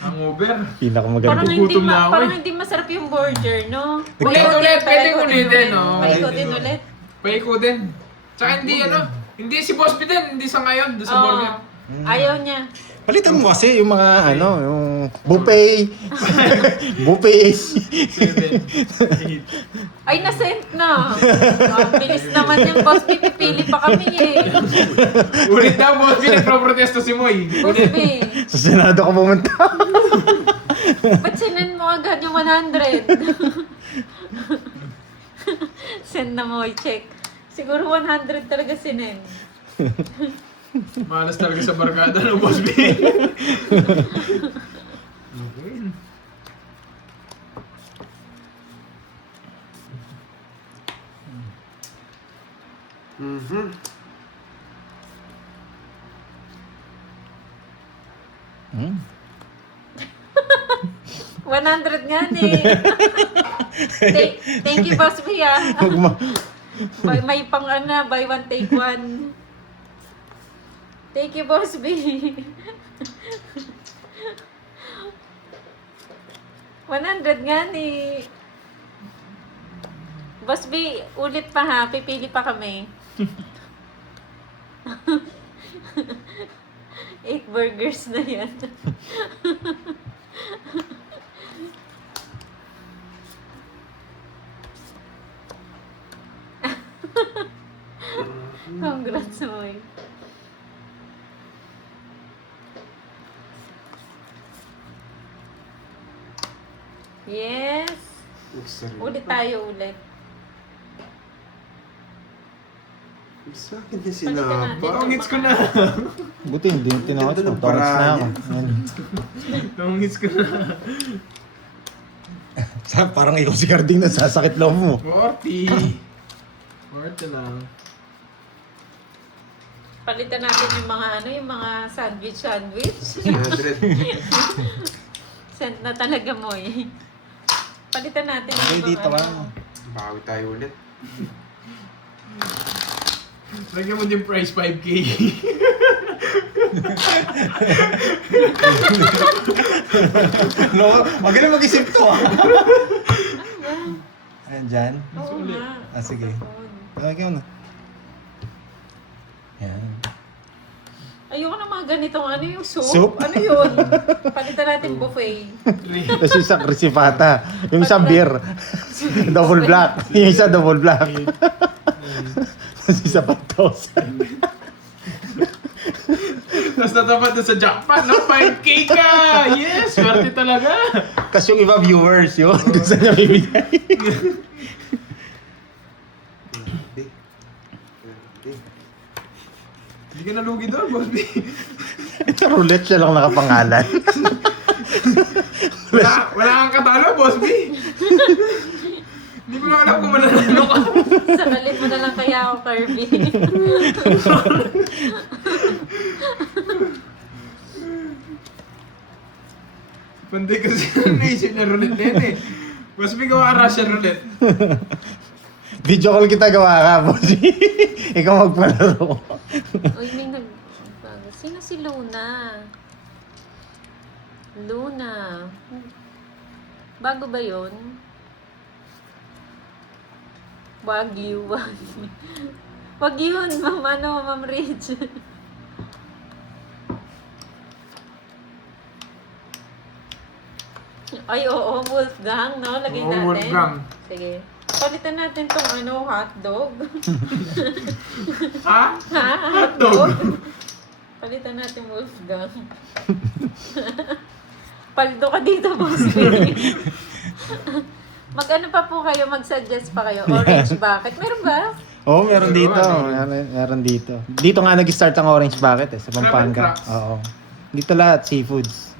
Hangover. Pinakamaganda. Parang hindi, Nagugutom na ako parang eh. hindi masarap yung burger, no? Ulit, pwedeng ulitin, no? Paikutin ulit. Paikutin. Tsaka hindi ano, hindi si Boss B din, hindi sa ngayon, doon sa Oo. burger. Ayaw niya. Palitan mo kasi yung mga ano, yung buffet. Buffet. 7, 8. Ay, na-sent na. Ang bilis naman yung boss, pipili pa kami eh. Ulit daw, Boss B, nagproprotesto si Moy. Boss Ulit. B, Sa Senado ka pumunta. ba't sinend mo agad yung 100? Send na mo, check. Siguro 100 talaga sinend. Malas talaga sa barkada ng Boss B. Okay. Mhm. Hmm. 100 nga eh. Thank you, Boss B ah. Huwag mo. May pang ano, buy one, take one. Thank you, Boss B. 100 nga ni. Boss B, ulit pa ha. Pipili pa kami. 8 burgers na yan. Congrats mo eh. Yes! Sarap. Ulit tayo ulit. Sa akin yung Palitan natin. sinapa. Tungits ko na. Buti hindi tinawag Ganda ko. ng Tawag na paraan ako. Ayan. Tungits ko na. Parang ikaw si Carding na sasakit loob mo. 40. 40 lang. Palitan natin yung mga ano, yung mga sandwich. 100. Sent na talaga mo eh. Palitan natin Okay, yung mga dito ka. ano. Bawi tayo ulit. Lagyan mo din price 5K. No, magaling mag-isip to ah. Ayan dyan. Oo nga. Ah, sige. Lagyan mo na. Yan. Ayoko na mga ganitong ano yung soup. Soup? Ano yun? Palitan natin buffet. Tapos yung isang risipata. Yung isang beer. Double black. Yung isa double black. Tapos isa 5,000. Tapos natapat na sa jackpot, no? 5K ka! Yes! Swerte talaga! Kasi yung iba viewers yun. Doon sa niya bibigay. Grabe. Grabe. Hindi ka nalugi doon, Boss B. Ito roulette siya lang nakapangalan. Wala kang katalo, Boss B. Hindi ko lang alam kung mananalo ka. Sakalin mo na lang kaya ako, Kirby. Pandi kasi naisip niya roulette na yun eh. Boss B, gawa ka Russian roulette. Video call kita gawa ka, boss. Ikaw magpalaro. Uy, may Sino si Luna? Luna. Bago ba yun? Wagyu. Wag yun, Ma'am Rich. Ay, oo, Wolfgang, no? Lagay Oo, natin. Wolfgang. Sige. Palitan natin tong hotdog. Ha? Ha? Hotdog? Palitan natin Wolfgang. Paldo ka dito, boss. Mag-ano pa po kayo, mag-suggest pa kayo. Orange bucket. Meron ba? Oo, meron dito. Meron dito. Dito nga nag-start ang orange bucket sa Pampanga. Crab and cracks. Oo. Dito lahat, seafoods.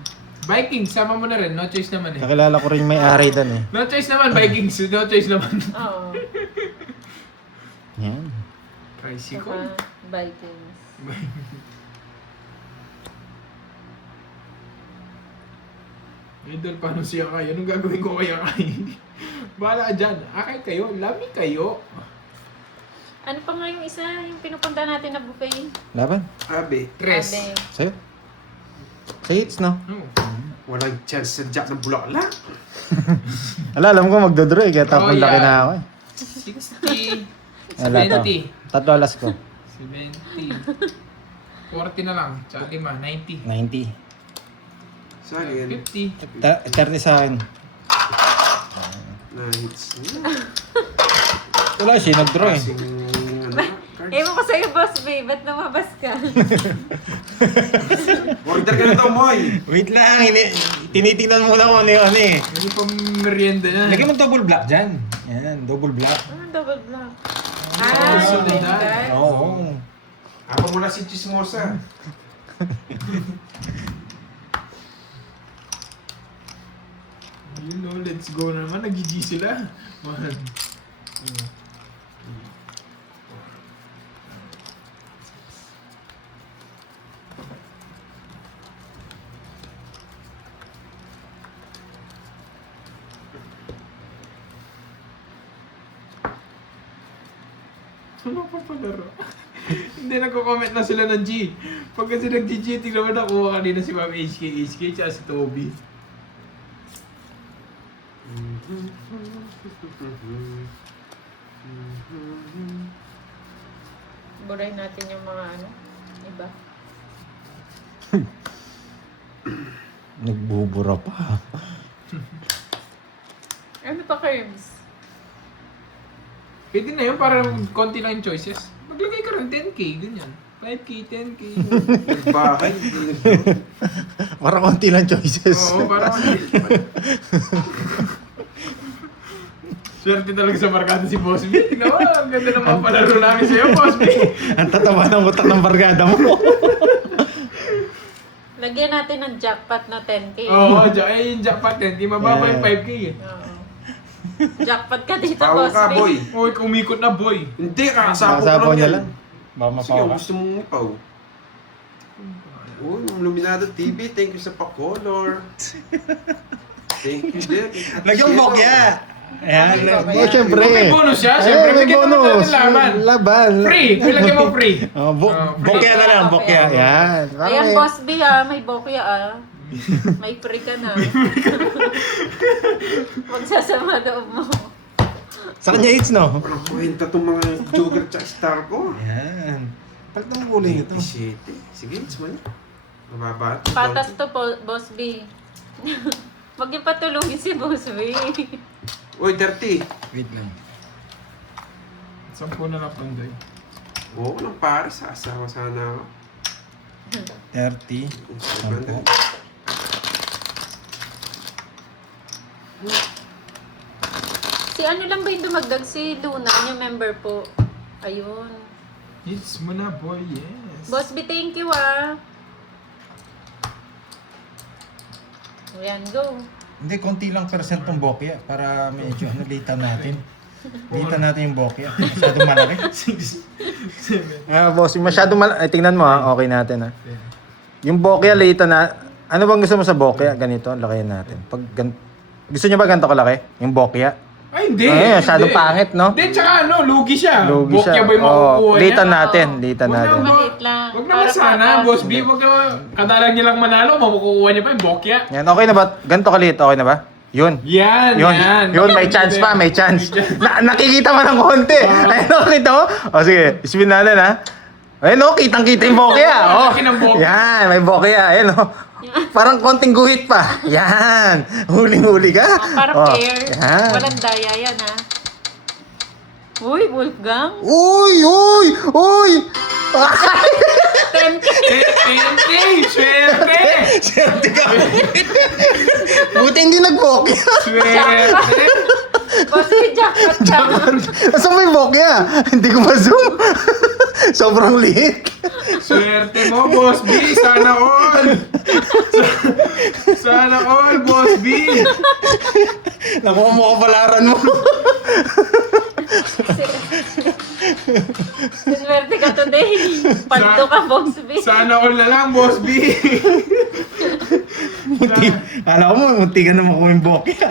Vikings, sama mo na rin. No choice naman eh. Kakilala ko rin may ari doon eh. No choice naman, Vikings. No choice naman. Oo. Yan. Tricycle. Saka Vikings. Idol, paano siya kayo? Anong gagawin ko kaya kayo? Bahala ka dyan. Akin kayo. Lami kayo. Ano pa nga yung isa, yung pinupunta natin na buffet? Laban. Abe, Tres. Ade. Sa'yo. Sa hits, no? Oh. walang chance sa Jack ng Bulaklak. Alam ko magdodraw eh, kaya tapon Oh, laki yeah. na ako eh. 60. Wala to. 70. Tatlo alas ko. 70. 40 na lang. Tsaka lima. 90. 90. Sa akin, 50. 30 sa akin. na hits niya. Wala siya, nag-draw eh. Kasing, ano, cards. Ewan ko sa'yo, boss babe, ba't lumabas ka? Order ka na to, Moy! Wait lang, tinitingnan muna ko ano yun ano eh. Ano pang merienda na? Lagyan mo double black dyan. Yan, double black. Double block. Ah, Identity solid. card. Oo. Ako muna si Chismosa. You know, let's go na naman. Nag-GG sila. Man. Ano pa palaro? Hindi, nagko-comment na sila ng G. Pag kasi nag-GG, tingnan mo nakuha kanina si Ma'am HK tsaka si Toby. Buray natin yung mga ano, iba. Nagbubura pa. Ano pa, Kerms? Pwede na yun, para konti lang yung choices. Maglagay ka rin 10k, ganyan. 5k, 10k. Nagbahay. Para konti lang choices. Oo, parang swerte talaga sa markada si Boss B. Tingnan mo, ang ganda ng mga palaro namin sa'yo, Boss B. Ang tataba ng utak ng barkada mo. Lagyan natin ng jackpot na 10k. Oo, yung jackpot 10k, mababa yung 5k eh. Oo. Jackpot ka dito, Power boss ka, babe. boy. Uy, kumikot na boy. Hindi, kakasapo ko Nakasabaw lang niya yan. lang. Baka Sige, mapawa ka. gusto mong ipaw. Uy, Luminado TV, thank you sa pa-color. Thank you din. Lagyan mo bokya. Ayan. Oh, Siyempre. May bonus siya, Eh, syempre. may Bigyan naman bonus. natin laban. Laban. Free, ilagay mo free. Oh, free. bokya na lang, bokya. Yan. Ayan, boss B may bokya May free ka na. Magsasama loob mo. Sa kanya hits, no? Walang kwenta itong mga Joker tsaka Star ko. Yan. Palitan mo kulay ito. 27. Sige, it's mo Mababa. Patas to, boss B. Huwag niyo patulungin si boss B. Uy, 30. Wait lang. 10 na lang panday. Oo, walang pare. Sasawa sana ako. 30. Kung Sampo. Si ano lang ba yung dumagdag? Si Luna, yung member po. Ayun. Hits mo na, boy, yes. Boss B, thank you Ayan, go. Hindi, konti lang percent ng bokya para medyo lita natin. Lita natin yung bokya. Masyadong malaki. 6, 7. Boss, masyadong malaki. Tingnan mo okay natin Yung bokya, lita na. Ano bang gusto mo sa bokya? Ganito, lakayin natin. Gusto niyo ba ganito kalaki? Yung bokya? Ay, hindi. Ay, masyadong Hindi. pangit, no? Hindi, tsaka lugi siya. Lugi Bokya siya. ba yung makukuha Lita niya? natin, lita Wag natin. na, Maliit lang. Wag naman Para sana, patas. Boss B. Wag naman. Kadalang niya lang manalo, makukuha niya pa yung bokya. Yan, okay na ba? Ganito kaliit, okay na ba? Yun. Yan, yan. Yun, may chance pa, may chance. Nakikita mo ng konti. Ayun, nakita mo? O sige, spin natin Ayun kitang-kita yung bokya. Laki ng bokya. Yan, may bokya. Ayun Parang konting guhit pa. Yan. Huling-huli ka. Parang fair. Yan. Walang daya yan Uy, Wolfgang. Uy! 10K! Swerte! Swerte ka. Buti hindi nagbokya. Swerte! Boss B, jackpot ka. Nasaan may bokya? Hindi ko ma-zoom. Sobrang liit. Swerte mo, Boss B! Sana all! Sana all, Boss B! Nakuha mo kapalaran mo. Sinwerte ka today. Paldo ka, Boss B. Sana all na lang, Boss B! Munti. Alam ko mo, munti ka na makuha yung bokya.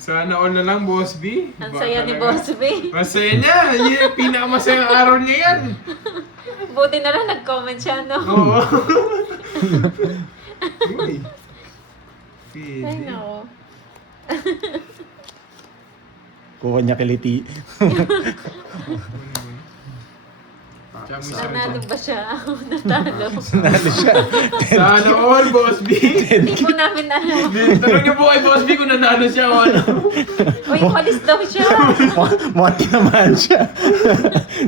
Sana all na lang, Boss B. Ang Ba saya ni talaga? Boss B. Masaya niya. Yeah, pinakamasayang araw niya yan. Buti na lang nag-comment siya, no? Oo. Uy. Ay, Pwede. nako. Kuha niya kiliti. Tsaka mo Sa- siya Nanalo ba siya? Natalo. Nalo siya. Sana all, Boss B. Hindi po namin alam. Tanong niyo po kay Boss B kung nanalo siya o ano. Uy, walis daw siya. Mga tinamaan siya.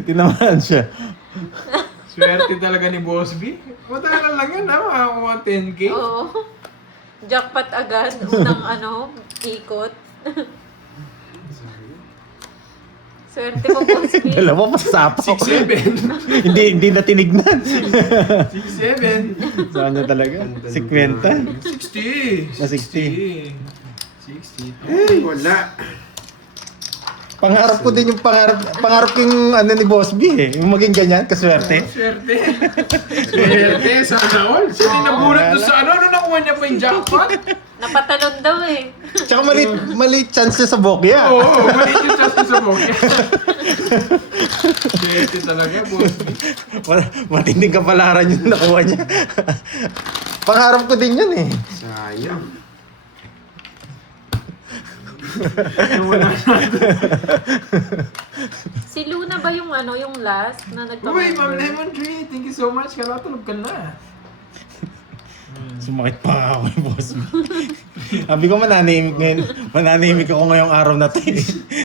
Tinamaan siya. Swerte talaga ni Boss B. Matagal lang yun, ha? Makakuha 10K. Oo. Jackpot agad. Unang ikot. Swerte mo, Boss B. Dalawa pa sa sapaw. 6-7. Hindi na tinignan. 6-7. Saan niya talaga? 50? 60. Na 60. 60. Ay, wala. Pangarap ko din yung pangarap yung ano ni Boss B eh. Yung maging ganyan, kaswerte. Swerte. Swerte. Sana all. Siya din nabulat doon sa ano. Ano nakuha niya pa yung jackpot? Napatalon daw eh. Tsaka mali chance niya sa bokya. Oo, maliit yung chance sa bokya. Swerte talaga, Boss B. Matinding kapalaran yung nakuha niya. Pangarap ko din yun eh. Sayang. Wala na. Si Luna ba yung yung last na Uy, nag-comment? Ma'am Lemon Tree. Thank you so much. Kala tulog ka na. Sumakit pa ako ni Boss B. Sabi ko mananahimik ako ngayong araw na to eh.